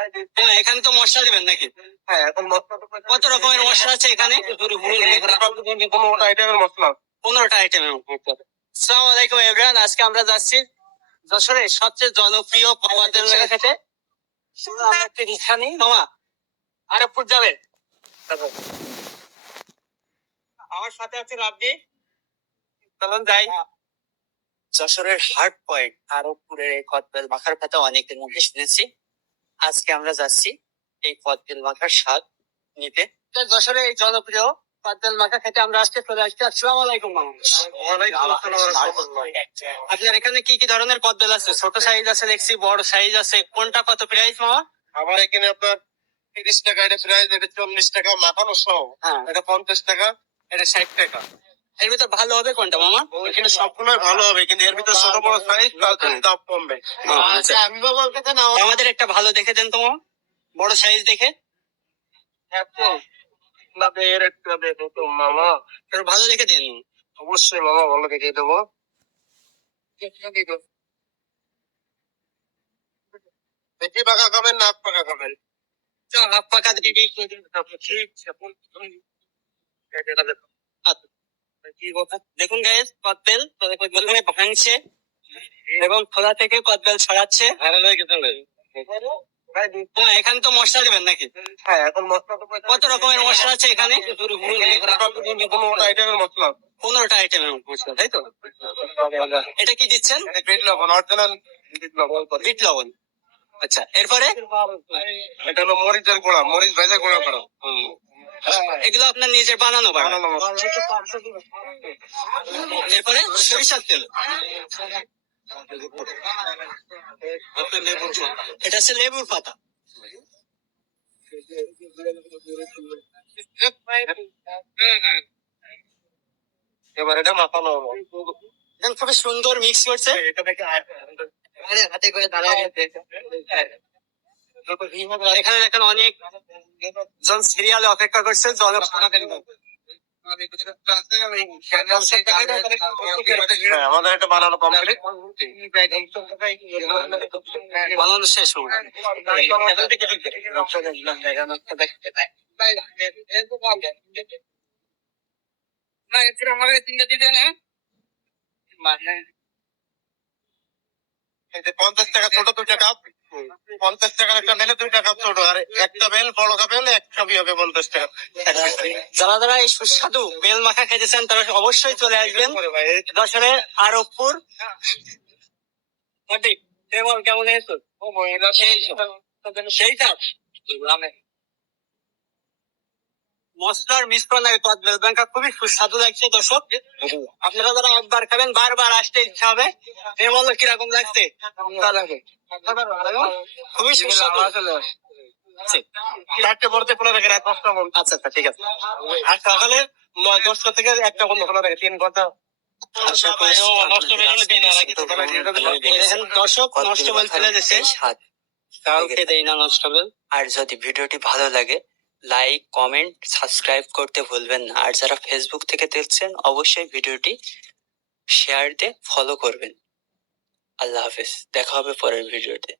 হ্যাঁ, এখানে তো মশলা দিবেন নাকি? হ্যাঁ, এখন মশলা কত রকমের মশলা আছে এখানে? 15টা আইটেমের মশলা। 15টা আইটেমের মশলা। আসসালামু আলাইকুম এভরিওয়ান, আজকে আমরা যাচ্ছি যশোরের সবচেয়ে জনপ্রিয় খাবারের জায়গা খেতে। শুধু আমরা একটা রিক্সা নিই মামা, আরবপুর যাবে। আমার সাথে আছে রাব্বি, চলুন যাই। যশোরের হার্ট পয়েন্ট আরবপুরের এই কদবেল মাখার কথা অনেকের মুখে শুনেছি। আজকে আমরা যাচ্ছি এই কদবেল মাখার স্বাদ নিতে। তো যশোরের এই জনপ্রিয় কদবেল মাখা খেতে আমরা আজকে চলে আসছি। আসসালামু আলাইকুম মামা। আপনার এখানে কি কি ধরনের কদবেল আছে? ছোট সাইজ আছে দেখছি, বড় সাইজ আছে, কোনটা কত প্রাইস মামা? আমার এখানে আপনার 30 টাকা এটা প্রাইস, এটা 40 টাকা মাখানো সহ। হ্যাঁ, এটা 50 টাকা, এটা 60 টাকা। এর ভিতর ভালো হবে কোনটা মামা? এখানে সবগুলোই ভালো হবে, কিন্তু এর ভিতরে ছোট বড় সাইজ দাম কমবে। আচ্ছা, আমি বলতে চাই না আমাদের একটা ভালো দেখে দেন তো মামা, বড় সাইজ দেখে। এর একটা দেখো তো মামা, একটু ভালো দেখে দেন। অবশ্যই মামা ভালো দেখে দেবো। বেশি পাকা খাবেন না হাফ পাকা খাবেন? চল হাফ পাকা দিবি। দেখুন গাইস, কদবেল প্রথমে ভাঙছে এবং খোলা থেকে কদবেল ছড়াচ্ছে। হ্যাঁ, এখানে তো মশলা দিবেন নাকি? হ্যাঁ, এখন মশলা কত রকমের মশলা আছে এখানে? 15টা আইটেমের মশলা। 15টা আইটেমের মশলা, তাই তো? এটা কি দিচ্ছেন? বিট লবণ, অরিজিনাল বিট লবণ। বিট লবণ। আচ্ছা, এরপরে এটা হলো মরিচের গুঁড়া, মরিচ ভেজে গুঁড়া করা। এগুলো আপনার নিজের বানানো বানানো বানানো। এরপরে সরিষার তেল। এটা হচ্ছে লেবুর পাতা। এবার এটা মাখানো হবে। দেখেন খুবই সুন্দর মিক্স করছে। হাতে করে দাঁড়ায় এখানে দেখেন অনেক জন সিরিয়ালে অপেক্ষা করছে জল। হ্যাঁ, আমাদের এটা বানানো কমপ্লিট। বানানো শেষ হবে। এই যে 50 টাকা ছোট 2টা কাপ, 50 টাকার একটা বেলে 2টা কাপ ছোট, আর একটা বেল বড় কাপ হলে এক কাপই হবে 50 টাকা। যারা যারা এই সুস্বাদু বেল মাখা খেতে চান তারা অবশ্যই চলে আসবেন যশোরের আরবপুর। কেমন হয়েছে? সেইটা মশলার মিশ্রণ কদবেল মাখা খুবই সুস্বাদু লাগছে দর্শক। আপনারা যারা একবার খাবেন বারবার আসতে ইচ্ছা হবে। এ বলো কিরকম লাগছে? খুবই সুস্বাদু। 4টে পড়তে খোলা থাকে, রাত 10টা পর্যন্ত। আচ্ছা আচ্ছা, ঠিক আছে। আর সকালে 9-10টা থেকে 1টা পর্যন্ত খোলা থাকে, 3 ঘন্টা। দর্শক নষ্ট বেল ফেলে দিচ্ছে, কাউকে দেই না নষ্ট বেল। আর যদি ভিডিওটি ভালো লাগে লাইক কমেন্ট সাবস্ক্রাইব করতে ভুলবেন না। আর যারা ফেসবুক থেকে দেখছেন অবশ্যই ভিডিওটি শেয়ার দিয়ে ফলো করবেন। আল্লাহ হাফেজ, দেখা হবে পরের ভিডিওতে।